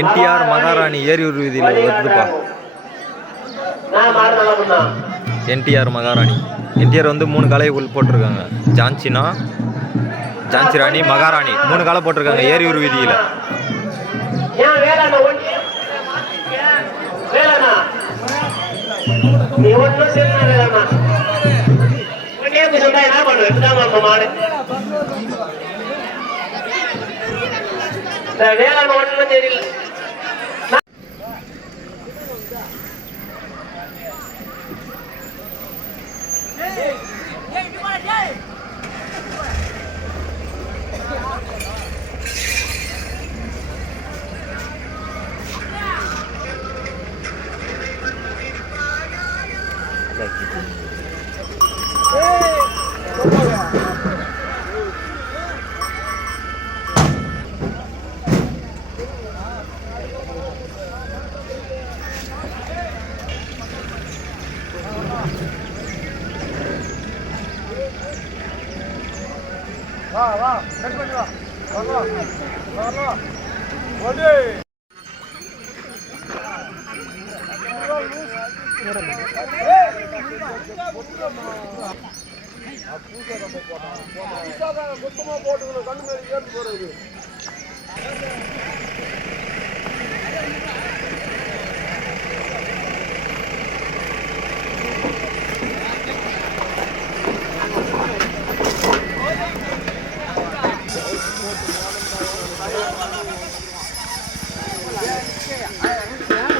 என்டிஆர் மகாராணி ஏரியூர் வீதியில் வருதுப்பா. என்டிஆர் மகாராணி. என்டிஆர் வந்து மூணு காலை உள் போட்டிருக்காங்க. ஜான்சினா ஜான்சி ராணி மகாராணி. மூணு காலை போட்டிருக்காங்க ஏரியூர் வீதியில் ஏன் வேளாண்ணா ஒண்ணு வேளாண்ணா நீ வா சரிண்ணா வேளாண்ணா ஒன்னே குசந்தா என்ன பண்ணுவேன் இப்படிதான் நம்ம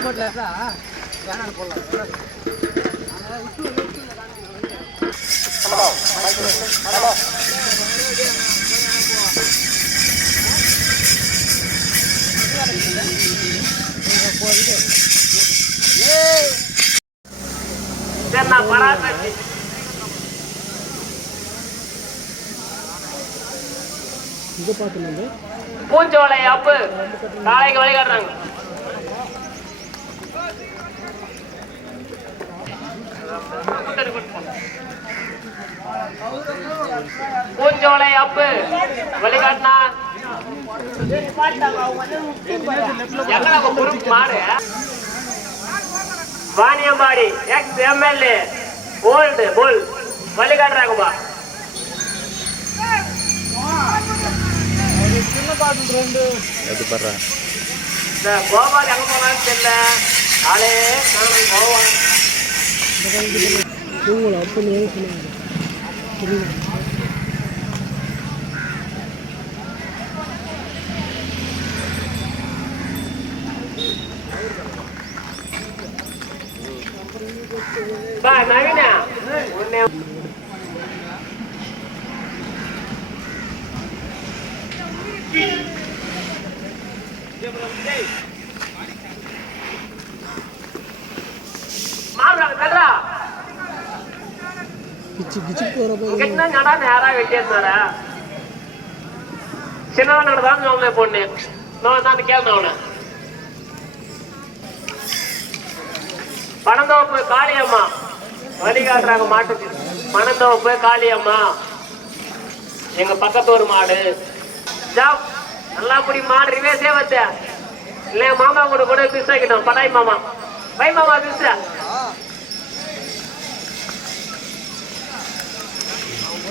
சரிண்ணா பூஞ்சோலை அப்பு நாளைக்கு வழிகாட்டுறாங்க. பூஞ்சோலை அப்பு வழிகாட்டினா. Vaniyambadi ex MLA old bull வழிகாட்டுறாங்கப்பா. எது படுறா. இந்த கோபால் எங்க போனாலும் தெரியல. போவான் பா மாறுறாங்க தர்றா இங்கிட்ட நடா நேரா வெட்டியாரு சின்னவன் நடதான் அவனை பொண்ணு நான் நான் கேள்வி அவனை பணந்தோப்பு காளியம்மா வழிகாட்டுறாங்க மாட்டுக்கு பணந்தோப்பு காளியம்மா எங்க பக்கத்து ஒரு மாடு. ஜாப் நல்லா புடி மாடு ரிவேஸே வச்ச. இல்ல மாமா கூட கூட பிஸ் வைக்கணும் படாய் மாமா. பை மாமா பிஸ்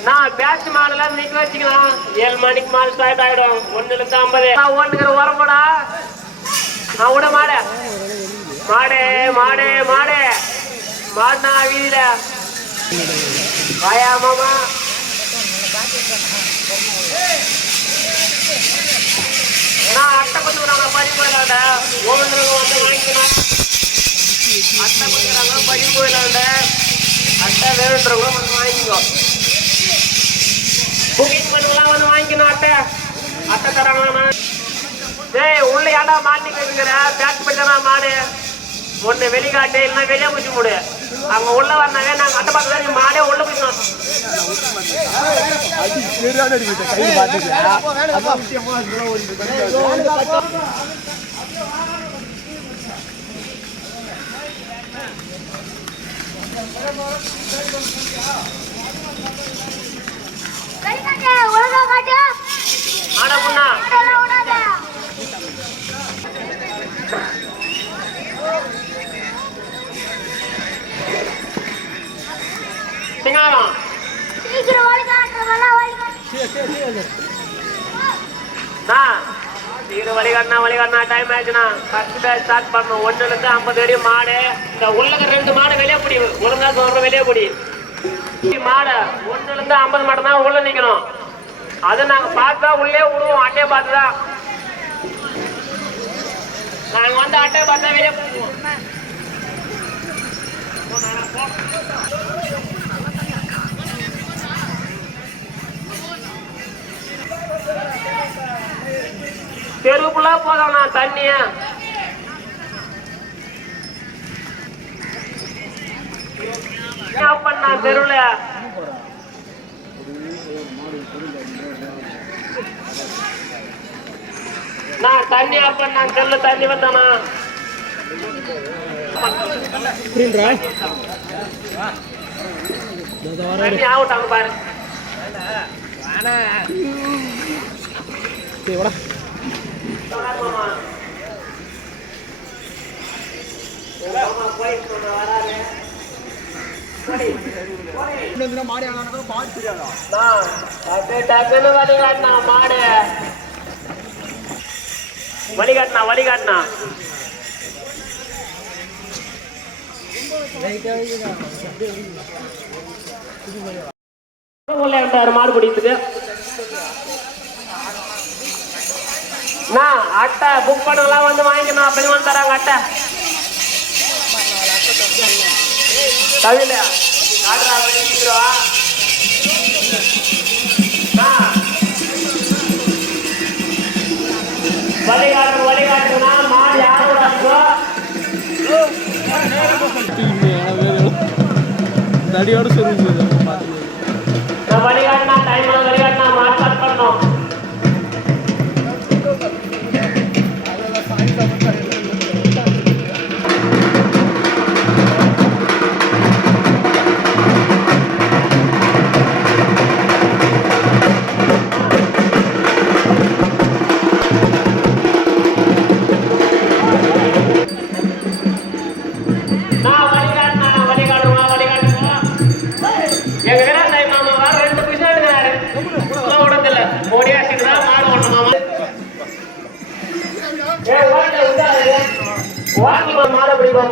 நான் பேட்ச் மாடெல்லாம் நிக்க வச்சுக்கலாம். ஏழு மணிக்கு மாடு ஸ்டார்ட் ஆயிடும். ஒன்னுல இருந்து ஐம்பது. நான் ஓட்டுக்கிற உரம்படா நான் விட மாட. மாடு மாடு மாடு. மாடுனா வீதியில. வாயா மாமா. நான் அட்டை கொஞ்சம் நாங்க பறி போயிடலாண்ட ஒவ்வொரு வந்து வாங்கிக்கணும் அட்டை கொஞ்சம் நாங்க பறி போயிடலாண்ட அட்டை வேணுன்றவங்க வந்து வாங்கிக்கோ புக்கிங் பண்ணலாம் வந்து வாங்கிக்கணும் அட்டை அட்டை தராங்களா ஏய் உள்ள ஏன்டா மாட்டிட்டு இருக்கிற பேக் பண்ணா மாடு ஒண்ணு வெளிக்காட்டு இல்லைன்னா வெளியே குச்சி மூடு அங்கே உள்ள வந்தாங்க நாங்கள் அட்டை பார்த்து தான் மாடே உள்ள குச்சோம் கை காட்டு, ஒழுங்கா காட்டு. ஆட முன்னா வழிகாட்டினா வழிகாட்டினா டைம் ஆயிடுச்சுன்னா ஃபர்ஸ்ட் பேட்ச் ஸ்டார்ட் பண்ணணும். ஒண்ணுல ஐம்பது அடி மாடு. இந்த உள்ளக ரெண்டு மாடு வெளியே பிடி ஒழுங்கா சொல்கிற வெளியே பிடி மாடு. ஒண்ணுல ஐம்பது மாடு தான் உள்ளே நிற்கணும் அது நாங்கள் பார்த்தா உள்ளே விடுவோம். அட்டையை பார்த்து தான். நாங்கள் வந்து அட்டையை பார்த்தா வெளியே போடுவோம் தெருவுக்குள்ள போதும் நான் தண்ணிய பண்ணா தெருவுல? நான் தண்ணி ஆஃப் பண்ணா தெருல தண்ணி வந்தானா? தண்ணி ஆகட்டாங்க பாரு. டக்குன்னு வழிகாட்டினா மாடு. வழிகாட்டினா வழிகாட்டினா உள்ள விட்டாரு மாடு பிடித்துக்கு நான் அட்டை புக் பண்ணலாம் வந்து வாங்கிக்கணும். அப்படின்னு வந்து தராங்க அட்டை. கவில ஆடுறா வச்சுக்கிறவா வழிகாட்டு வழிகாட்டுனா மாடு யாரோட தடியோட சொல்லி நான் வழிகாட்டினா டைம் வழிகாட்டினா மாடு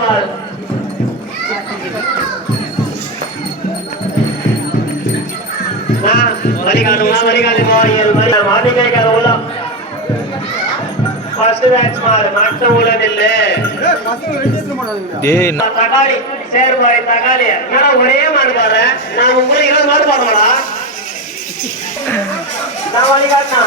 மாடு பிடிப்போம் மாடு நான் வழிகாட்டுவா வழிகாட்டுவா ஏழு மணி மாடி கேட்காத உள்ள. ஃபர்ஸ்ட் பேட்ச் மாடு மற்ற நான் நான் தக்காளி சரி பாய் தக்காளி. என்னடா ஒரே மாடு பாரு நான் உங்களை இருபது மாடு பாருமாடா நான் வழிகாட்டினா?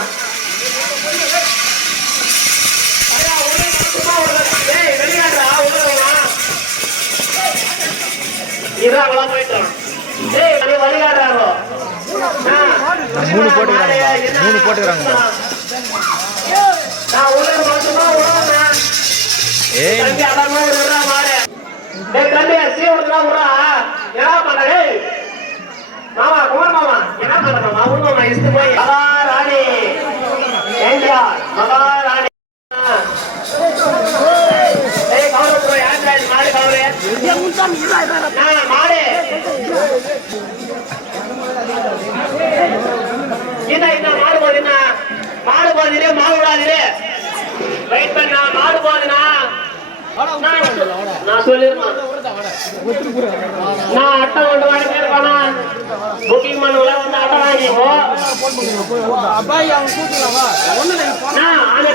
இரு, அங்கெல்லாம் போயிட்டோம். ஏய், வெளிய வழிகாட்டுறாங்க. ஆ, மூணு போட்டுக்கிறாங்கப்பா. என்ன? மூணு போட்டுக்கிறாங்கப்பா. நான் உள்ள மட்டுமா உழவுறேன் ஏய். தம்பி அதான் விடுறா மாடு டேய் தம்பி சீ விடுறா விடுறா? என்ன பண்ற? டேய் மாமா குமார் மாமா. என்ன பண்ற மாமா? உன் மாமா இஸ்து போய். மகா வெயிட் பண்ணா மாடு போதுனா நான். சொல்லிருக்கேன் நான் அட்டை கொண்டு வாடி போயிருக்கானா புக்கிங் பண்ணுவல வந்து அட்டை வாங்கிக்கோ. அப்பாய் அவன் கூட்டுலாம் வா. நான் அந்த